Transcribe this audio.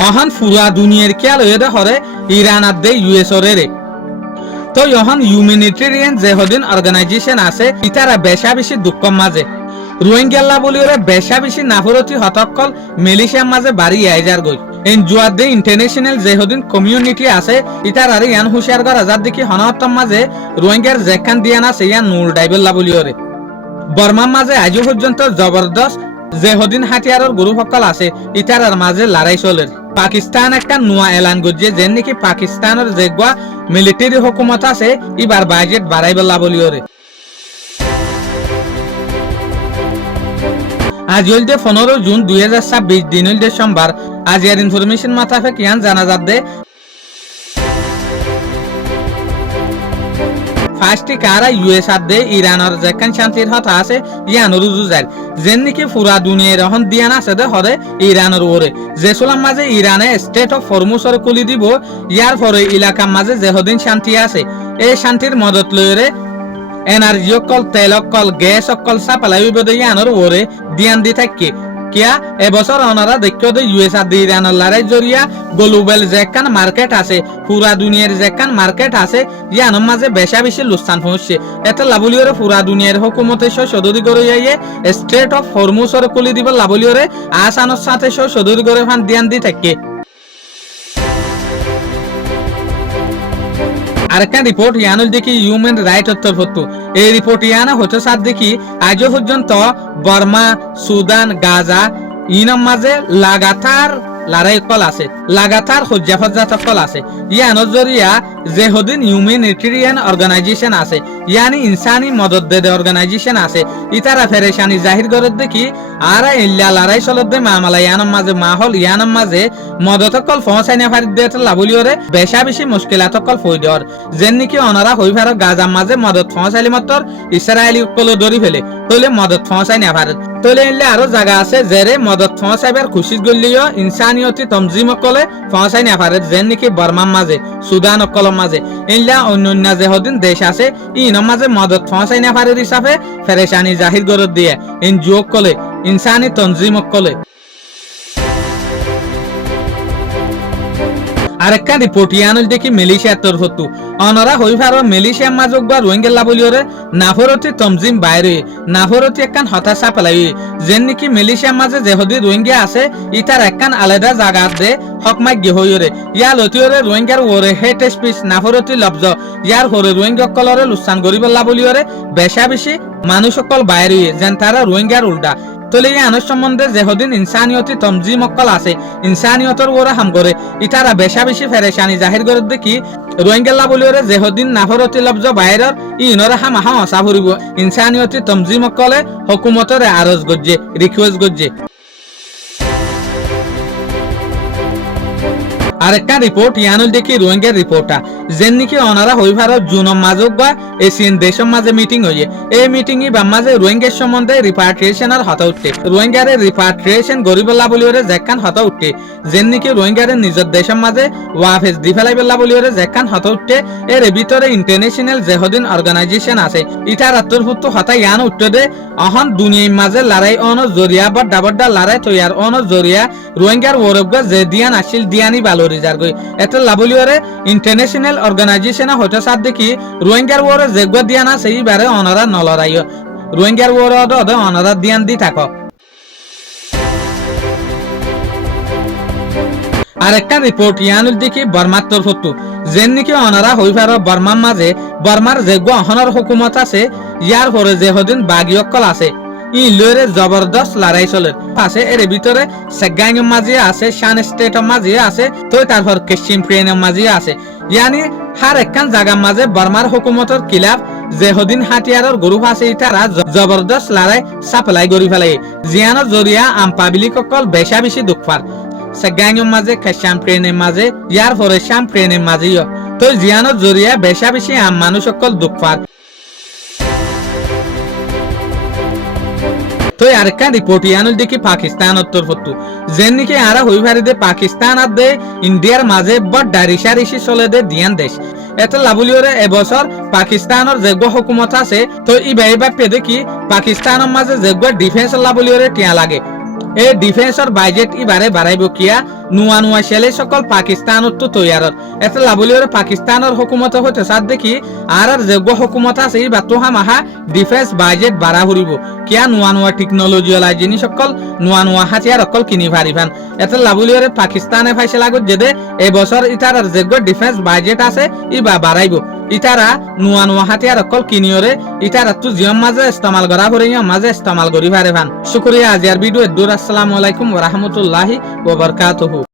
অহন পুরা দুনিয়ার খেয়াল হয়ে হরে ইরান আর দে ইউএস রে তো এখন হিউম্যানিটেরিয়ান যেহদিন অর্গানাইজেশন আছে ইতারা বেশা বেশি দুঃখ মাঝে রোহিঙ্গা বলি ওরে বেশা বেশি নাফরতি হতকল মেলিশিয়ার মাঝে বাড়ি আইজার গই এন জুয়ার দে ইন্টারন্যাশনাল যেহদিন কমিউনিটি আছে ইতার আর ইয়ান হুশিয়ার করা যার দেখি হনহত্তম মাঝে রোহিঙ্গার যেখান দিয়ান আছে ইয়ান নুল ডাইবেল্লা বলি ওরে বর্মার মাঝে আজও পর্যন্ত জবরদস্ত যেহদিন হাতিয়ারর গুরু সকল আছে ইতারার মাঝে লড়াই চলে পাকিস্তান একটা নোয়া এলান করছে যে নাকি পাকিস্তানের যেগুয়া মিলিটারি হুকুমত আছে এবার বাজেট বাড়াই বেলা বলি ওরে আজ হইলতে 15 জুন 2026 দিন হইলতে সোমবার আজ এর ইনফরমেশন মাথাফে কিয়ান জানা যাবে ফার্স্টে কারা ইউএস আর দে ইরানের যেখান শান্তির হতা আছে ইয়ান রুজু যায় যেন নাকি পুরা দুনিয়ার এখন দিয়ান আছে দে হরে ইরানের ওরে যে সোলাম মাঝে ইরানে স্টেট অফ হরমুজর খুলি দিব ইয়ার পরে এলাকার মাঝে যেহদিন শান্তি আছে এই শান্তির মদত লইরে এনার্জি অকল তেল অকল গ্যাস অকল সাপ্লাই বদে ইয়ানোর ওরে দিয়ান দি থাকে কিয়া এবছর ওনারা দেখো দে ইউএস আর ইরানের লড়াই জরিয়া গ্লোবাল যেখান মার্কেট আছে পুরা দুনিয়ার যেখান মার্কেট আছে ইয়ানোর মাঝে বেশা বেশি লুস্তান পৌঁছছে এটা লাবলিওরে পুরা দুনিয়ার হুকুমতের সদরি করে যাইয়ে স্টেট অফ হরমুজর খুলি দিব লাবলিওরে আসানোর সাথে সদরি করে ফান দিয়ান দি থাকে আরেকটা রিপোর্ট ইয়ানুল দেখি হিউম্যান রাইট তরফতু এই রিপোর্ট ইয়ানা হতে সাথ দেখি আজও পর্যন্ত বর্মা সুদান গাজা ইনম মাঝে লাগাতার লড়াই কল আছে লাগাতার হজ্জাফজ্জাত কল আছে ইয়ানোর জরিয়া যেহদিন হিউম্যানিটেরিয়ান অর্গানাইজেশন আছে ইয়ানি ইনসানি মদত দে অর্গানাইজেশন আছে ইতারা ফেরেশানি জাহির করে দেখি আর ইল্লা লড়াই চলত দে মামলা ইয়ানম মাঝে মাহল ইয়ানম মাঝে মদত কল পৌঁছাই না ফারি দে লাবলিওরে বেশা বেশি মুশকিলাত কল ফই দর যেন নাকি অনারা হই ফার গাজার মাঝে মদত পৌঁছাইলি মাত্র ইসরায়েলি কল দরি ফেলে তলে মদত পৌঁছাই না ফারে তলে ইল্লা আরো জায়গা আছে জেরে মদত পৌঁছাইবার খুশি গলিও ইনসানিয়তি তমজিম কলে পৌঁছাই না ফারে যেন নাকি বর্মার মাঝে সুদান কলম মাঝে ইল্লা অন্যান্য যেহদিন দেশ আছে ইনম মাঝে মদত পৌঁছাই না ফারে হিসাবে ফেরেশানি জাহির করে দিয়ে এনজিও কলে ইনসানি তনজিম কলে আরেকটা রিপোর্ট ইয়ানুল দেখি মিলিশিয়ার তরফতু অনরা হইফার মিলিশিয়ার মাজক বা রোহিঙ্গা বলিওরে নাফরতি তমজিম বাইরে নাফরতি একখান হতাশা পেলাই যেন নাকি মিলিশিয়ার মাঝে যেহদি রোহিঙ্গা আছে ইতার একখান আলাদা জায়গা দে হকমাগ্য হইরে ইয়া লতিওরে রোহিঙ্গার ওরে হেট স্পিচ নাফরতি লব্জ ইয়ার হরে রোহিঙ্গা কলরে লুসান গরিবল্লা বলিওরে বেশা বেশি মানুষ সকল বাইরে যেন তারা রোহিঙ্গার উল্টা তলে ইয়ানোর সম্বন্ধে যেহদিন ইনসানিয়তি তমজিম অকল আছে ইনসানিয়তর ওরা হাম করে ইতারা বেশা বেশি ফেরেশানি জাহির করে দেখি রোহিঙ্গা বলিওরে যেহদিন নাফরতি লব্জ বাইরের ইনরা হাম হাম আসা ফুরিব ইনসানিয়তি তমজিম অকলে হুকুমতরে আরজ গজ্জে রিকোয়েস্ট গজ্জে আরেকটা রিপোর্ট ইয়ানুল দেখি রোহিঙ্গার রিপোর্টটা যেন নাকি ওনারা হইভার জুনম মাজক বা এশিয়ান দেশের মাঝে মিটিং হইয়ে এই মিটিং বা মাঝে রোহিঙ্গার সম্বন্ধে রিপাট্রিয়েশনের হতা উঠতে রোহিঙ্গারের রিপাট্রিয়েশন গরিবল্লা বলিওরে যেখান হতা উঠতে যেন নাকি রোহিঙ্গারের নিজের দেশের মাঝে ওয়াফেজ দি ফেলাইবেল্লা বলিওরে যেখান হতা উঠতে এর ভিতরে ইন্টারন্যাশনাল যেহদিন অর্গানাইজেশন আছে ইটার আত্মরভুক্ত হতা ইয়ান উঠতে দে অহন দুনিয়ার মাঝে লড়াই অন জরিয়া বড্ডা বড্ডা লড়াই তৈয়ার অন জরিয়া রোহিঙ্গার ওরবগা যে দিয়ান আসিল দিয়ানি বালো এটা লাবলিওরে ইন্টারন্যাশনাল অর্গানাইজেশন হতে সাথ দেখি রোহিঙ্গার ওরে যেগুয়া দিয়ান আছে এইবারে অনারা নলরাইও রোহিঙ্গার ওরে অনারা দিয়ান দি থাকো আরেকটা রিপোর্ট ইয়ানুল দেখি বর্মার তরফতু যেন নাকি অনারা হইফার বর্মার মাঝে বর্মার যেগুয়া অহনর হুকুমত আছে ইয়ার পরে যেহদিন বাগিয়কল আছে ই লরে জবরদস্ত লড়াই চলে আছে এর ভিতরে সেগাঙ্গের মাঝে আছে শান স্টেটের মাঝে আছে তো তারপর কেশিম প্লেনের মাঝে আছে ইয়ানি হার একখান জায়গার মাঝে বর্মার হুকুমতের খিলাফ যেহদিন হাতিয়ারের গ্রুপ আছে ইতারা জবরদস্ত লড়াই সাপ্লাই করি ফেলাই জিয়ানোর জরিয়া আম পাবলিক সকল বেশা বেশি দুঃখ পার সেগাঙ্গের মাঝে কেশাম প্লেনের মাঝে ইয়ার পরে শাম প্লেনের মাঝেও তো জিয়ানোর জরিয়া বেশা বেশি আম মানুষ সকল দুঃখ পার তো আরেকটা রিপোর্ট ইয়ানুল দেখি পাকিস্তান তরফতু যেন নাকি আরা হইভারি দে পাকিস্তান আর দে ইন্ডিয়ার মাঝে বড় রিশারিশি চলে দে দিয়ান দেশ এত লাবলিওরে এবছর পাকিস্তানের যেগুলো হুকুমত আছে তো ই ভাই বাপে দেখি পাকিস্তানের মাঝে যেগুলো ডিফেন্স লাবলিওরে টিয়া লাগে এই ডিফেন্সর বাজেট ইবারে বাড়াইব কিয়া নুয়া নুয়া ছেলে সকল পাকিস্তানত তো তৈয়ারত এত লাবলিওর পাকিস্তানের হুকুমত হতে সাথ দেখি আর যোগ্য হুকুমত আছে ইবা তো হামাহা ডিফেন্স বাজেট বাড়া হরিব কিয়া নুয়া নুয়া টেকনোলজি ওলা জিনিস সকল নুয়া নুয়া হাতিয়ার অকল কিনি ভারিভান এত লাবলিওর পাকিস্তানে ফাইসলা গো যেদে এই বছর ইতার যোগ্য ডিফেন্স বাজেট আছে ইবা বাড়াইব ইতারা নুয়া নুয়া হাতিয়ার অকল কিনিওরে ইতারা তো জিয়ম মাঝে ইস্তেমাল করা হরিয়ম মাঝে ইস্তেমাল করি ভারে ভান শুকরিয়া আজিয়ার ভিডিও দূর আসসালামু আলাইকুম ওয়া রাহমাতুল্লাহি ওয়া বারাকাতুহু।